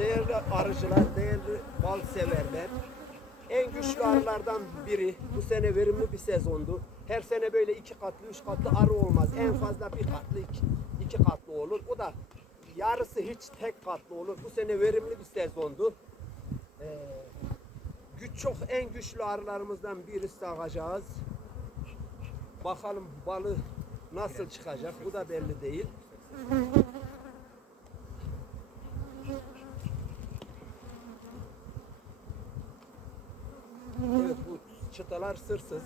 değerli arıcılar, değerli bal severler. En güçlü arılardan biri. Bu sene verimli bir sezondu. Her sene böyle iki katlı, üç katlı arı olmaz. En fazla bir katlı, iki, iki katlı olur. O da yarısı hiç tek katlı olur. Bu sene verimli bir sezondu. Ee, güç çok en güçlü arılarımızdan birisi sağacağız. Bakalım balı nasıl çıkacak bu da belli değil. Evet bu çıtalar sırsız.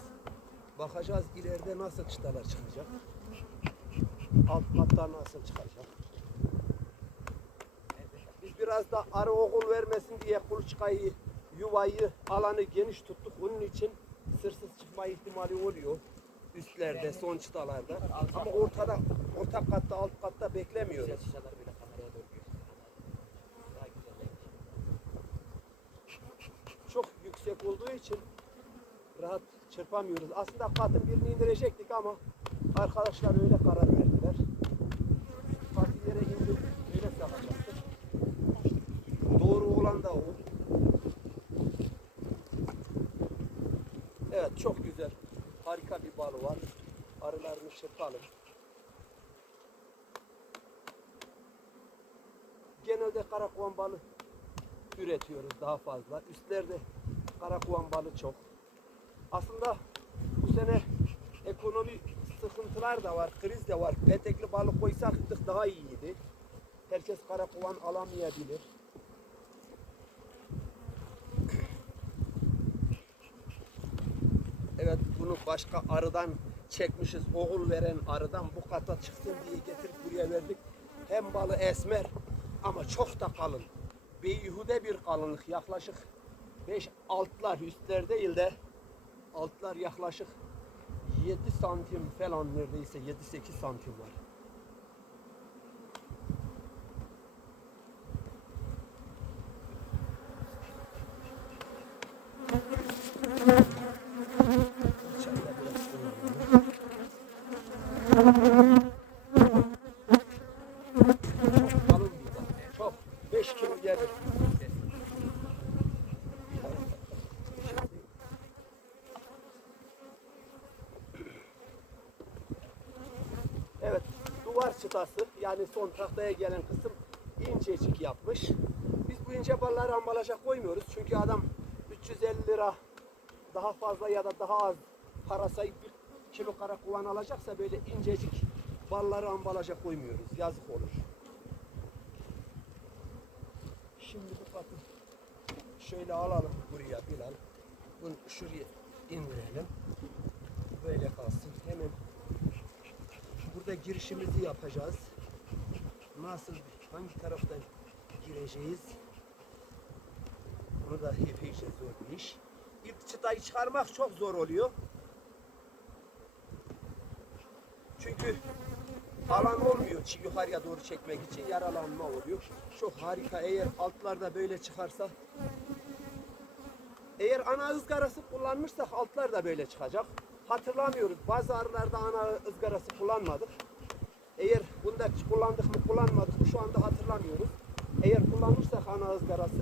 Bakacağız ileride nasıl çıtalar çıkacak. Alt katlar nasıl çıkacak. Biz biraz da arı okul vermesin diye kuluçkayı, yuvayı, alanı geniş tuttuk. Onun için sırsız çıkma ihtimali oluyor. Üstlerde, son çıtalarda. Ama ortada, orta katta, alt katta beklemiyoruz. Çok yüksek olduğu için rahat çırpamıyoruz. Aslında katın birini indirecektik ama arkadaşlar öyle karar verdiler. Katı yere indir, öyle sakacaktık. Doğru olan da o. Evet çok güzel. Harika bir balı var. Arılarını çırpalım. Genelde karakovan balı üretiyoruz daha fazla. Üstlerde karakovan balı çok. Aslında bu sene ekonomi sıkıntılar da var, kriz de var. Petekli balık koysaktık daha iyiydi. Herkes karakovan alamayabilir. Evet bunu başka arıdan çekmişiz. Oğul veren arıdan bu kata çıksın diye getirip buraya verdik. Hem balı esmer ama çok da kalın. Beyhude bir kalınlık yaklaşık 5 altlar üstler değil de altlar yaklaşık 7 santim falan neredeyse 7-8 santim var. İçeride biraz koyalım. Çok kalın bir bal. Çok. 5 kilo gelir. Evet, çıtası yani son tahtaya gelen kısım incecik yapmış. Biz bu ince balları ambalaja koymuyoruz çünkü adam 350 lira daha fazla ya da daha az para sayıp bir kilo karakovan alacaksa böyle incecik balları ambalaja koymuyoruz. Yazık olur. Şimdi bu katı şöyle alalım buraya Bilal. Bunu şuraya indirelim. Böyle kalsın. Hemen burada girişimizi yapacağız. Nasıl, hangi taraftan gireceğiz? Bunu da epeyce zor bir iş. İlk çıtayı çıkarmak çok zor oluyor. Çünkü alan olmuyor yukarıya doğru çekmek için yaralanma oluyor. Çok harika eğer altlarda böyle çıkarsa eğer ana ızgarası kullanmışsak altlar da böyle çıkacak. Hatırlamıyoruz. Bazı arılarda ana ızgarası kullanmadık. Eğer bunda kullandık mı kullanmadık mı şu anda hatırlamıyoruz. Eğer kullanmışsak ana ızgarası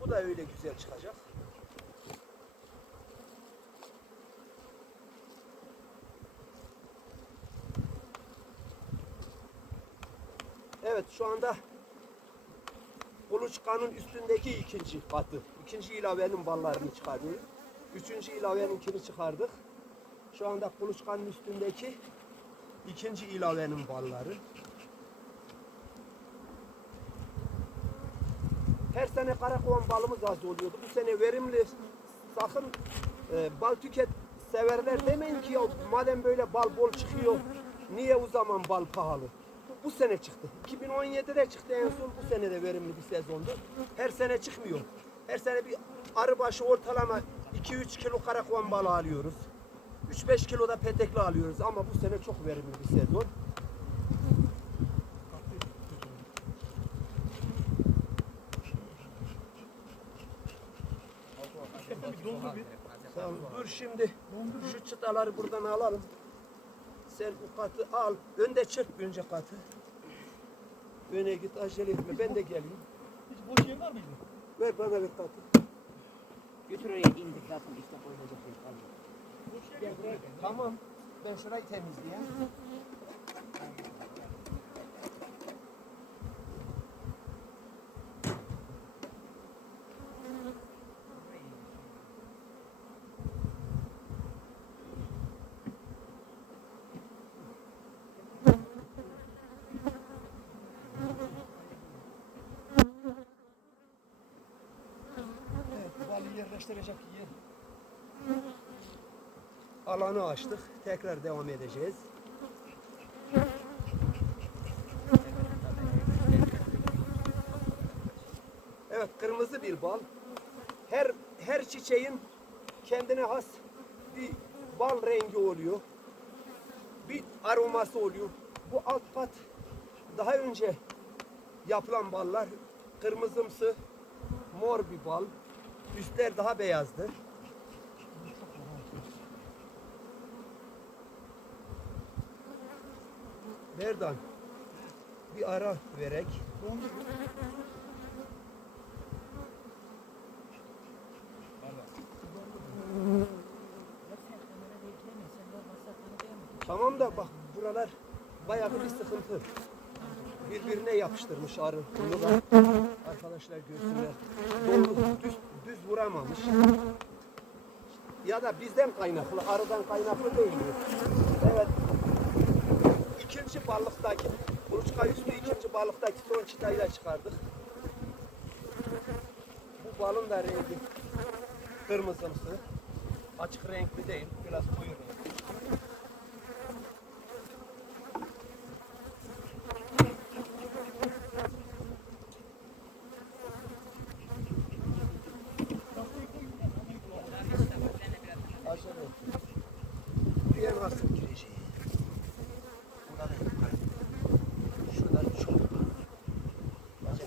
bu da öyle güzel çıkacak. Evet şu anda kuluçkanın üstündeki ikinci katı. İkinci ilavenin ballarını çıkarıyoruz. Üçüncü ilaveninkini çıkardık. Şu anda kuluçkanın üstündeki ikinci ilavenin balları. Her sene karakovan balımız az oluyordu. Bu sene verimli. Sakın e, bal tüket severler demeyin ki ya madem böyle bal bol çıkıyor niye o zaman bal pahalı? Bu sene çıktı. 2017'de çıktı en son bu sene de verimli bir sezondu. Her sene çıkmıyor. Her sene bir arı başı ortalama 2-3 kilo karakovan balı alıyoruz. 3-5 kilo da petekli alıyoruz ama bu sene çok verimli bir sezon. Tamam, dur şimdi şu çıtaları buradan alalım. Sen bu katı al. Önde çırp önce katı. Öne git acele etme ben de geleyim. Hiç boş yer var mıydı? Ver bana bir katı. Götür oraya indik zaten işte koyulacak gel. Tamam. Ben şurayı temizleyeyim. Yer. Alanı açtık. Tekrar devam edeceğiz. Evet, kırmızı bir bal. Her her çiçeğin kendine has bir bal rengi oluyor. Bir aroması oluyor. Bu alt kat daha önce yapılan ballar kırmızımsı mor bir bal. Üstler daha beyazdır. Berdan bir ara. Dondur. Tamam da bak buralar bayağı bir sıkıntı. Birbirine yapıştırmış arı. Bunu da arkadaşlar görsünler. Doğru düz, düz vuramamış. Ya da bizden kaynaklı, arıdan kaynaklı değil? Evet. İkinci balıktaki, kuluçka üstü ikinci balıktaki son çıtayı da çıkardık. Bu balın da rengi kırmızımsı. Açık renkli değil, biraz koyu renkli. Aşağı doğru. Buraya nasıl gireceğiz? Burada Şuradan çok.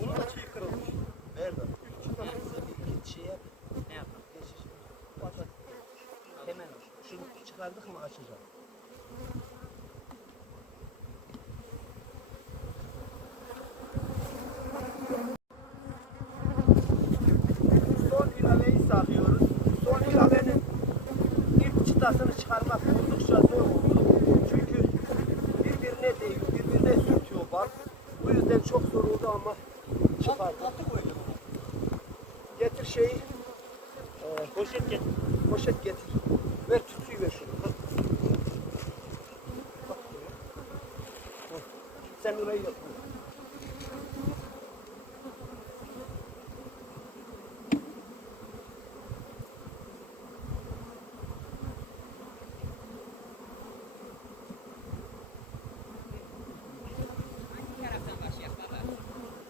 Bunun da çiğ kırılmış. Nerede? Bir iki şey yap. Ne yapalım? Geçiş. Bak bak. Hemen şunu çıkardık mı açacağım. Son ilaveyi sağlıyoruz. Son ilavenin ilk çıtasını çıkarmak oldukça zor oldu. Çünkü birbirine değiyor, birbirine sürtüyor bal. Bu yüzden çok zor oldu ama çıkardık. Getir şeyi, Poşet getir. poşet getir. Ver tütsüyü ver şunu. Sen orayı yap.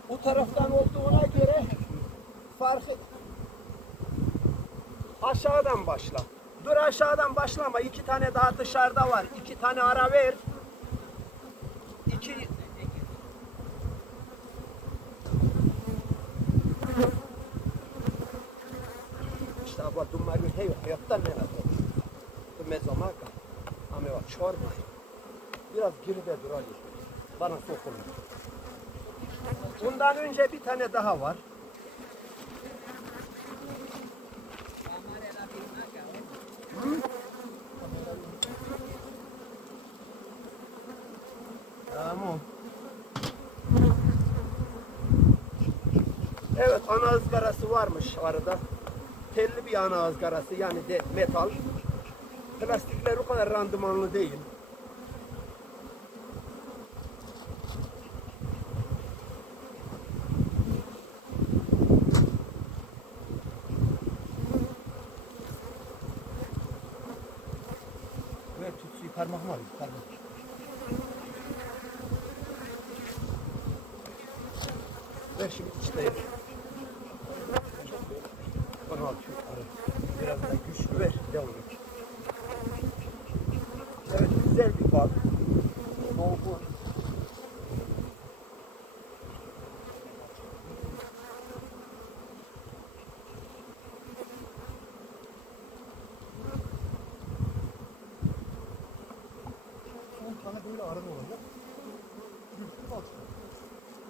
Bu taraftan olduğuna göre farkı aşağıdan başla. Dur aşağıdan başlama. İki tane daha dışarıda var. İki tane ara ver. İki İşte bu dumar bir hey hayattan ne yapıyor? Bu mezamaka. Ama bak çorba. Biraz geride dur Ali. Bana sokulun. Bundan önce bir tane daha var. Evet ana ızgarası varmış arada. Telli bir ana ızgarası yani de metal. Plastikler o kadar randımanlı değil. Ver tütsüyü parmağıma al. Parmak. Ver şimdi içteyim. Bana al şu arı. Biraz da güçlü ver. Devam et. Evet güzel bir bal. Dolgu.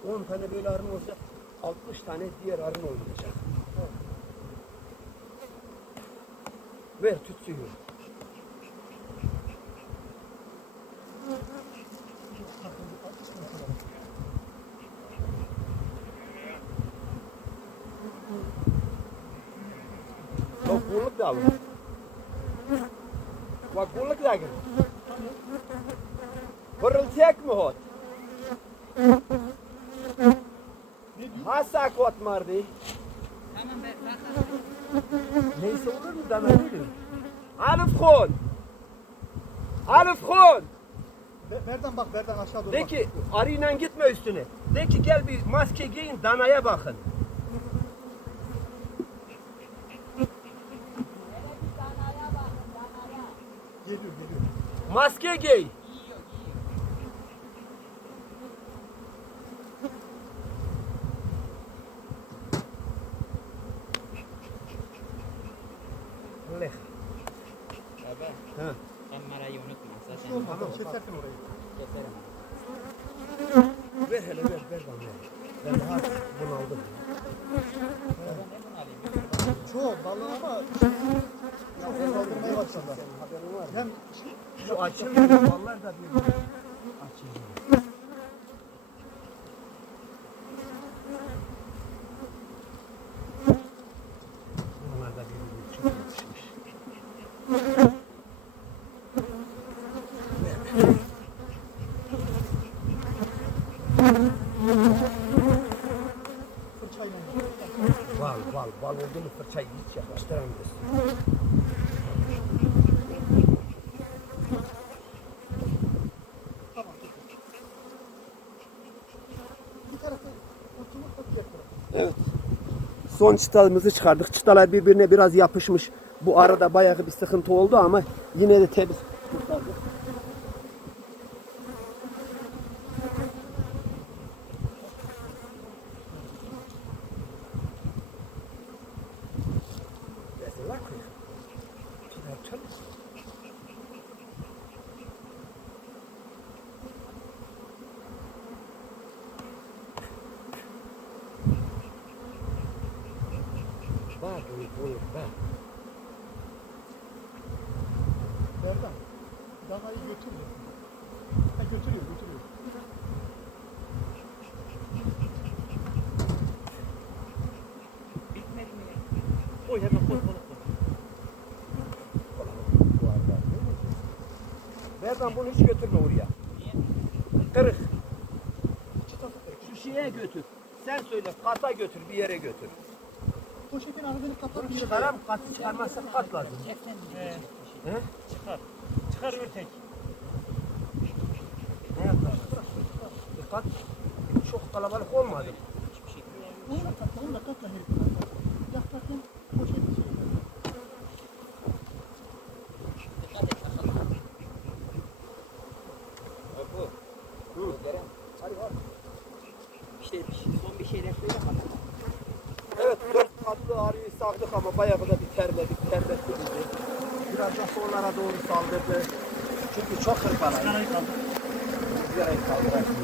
On tane böyle arı olacak. Güçlü baksın. 10 tane böyle arın olacak. 60 tane diğer arın oynayacak. Ver tut suyu. Nog gulik da var. Wat gulik da gel. Hırıltıyak mı hot? Ha sakot mardi. Tamam. Neyse olur mu dana öyle. Khon. Arif Khon. Be- Berdan bak Berdan aşağı doğru De bak. ki arıyla gitme üstüne. De ki gel bir maske giyin danaya bakın. Geliyor geliyor. Maske giy. Leh. Baba Ha. kamerayı unutma Bir zaten. şey olmaz. Kesersin orayı. Keserim. Ver hele ver ver bana. Ben daha bunaldım. Çok ballı ama çok saldırmaya başladı. Hem Şu açılmıyor. Vallahi da bir açılmıyor. Bunlar da birbirine çok yetişmiş. fırçayla. Bal, bal, bal oldu mu fırçayı hiç yaklaştıramıyorsun. Tamam. Bir tarafı kurtuluk da diğer tarafı. Evet. Son çıtamızı çıkardık. Çıtalar birbirine biraz yapışmış. Bu arada bayağı bir sıkıntı oldu ama yine de temiz Bunu bunu bak. Berdan. Danayı götürüyor. Ha götürüyor götürüyor. Bitmedi mi ya? Koy hemen koy koy. Berdan bunu hiç götürme oraya. Niye? Kırık. Şu şeye götür. Sen söyle kata götür bir yere götür. Poşetin ağzını kapat bir Bunu çıkaram kat çıkarmazsa kat lazım. Çeksen He? Çıkar. Çıkar ürtek. Ne yapalım? E, kat çok kalabalık olmadı. hiçbir şey. Onu da katla, onu da katla herif. Yaklarken poşeti şey. Dikkat et bakalım. Öpü. Hı. Kerem. Hadi bak. İşte bir şey- son bir şeyler söyle bana. Evet dört katlı arıyı sardık ama bayağı da bir terledik, terletti bizi. Biraz da sonlara doğru saldırdı. Çünkü çok hırpalaydı. Danayı kaldır. Güzel kaldırasın.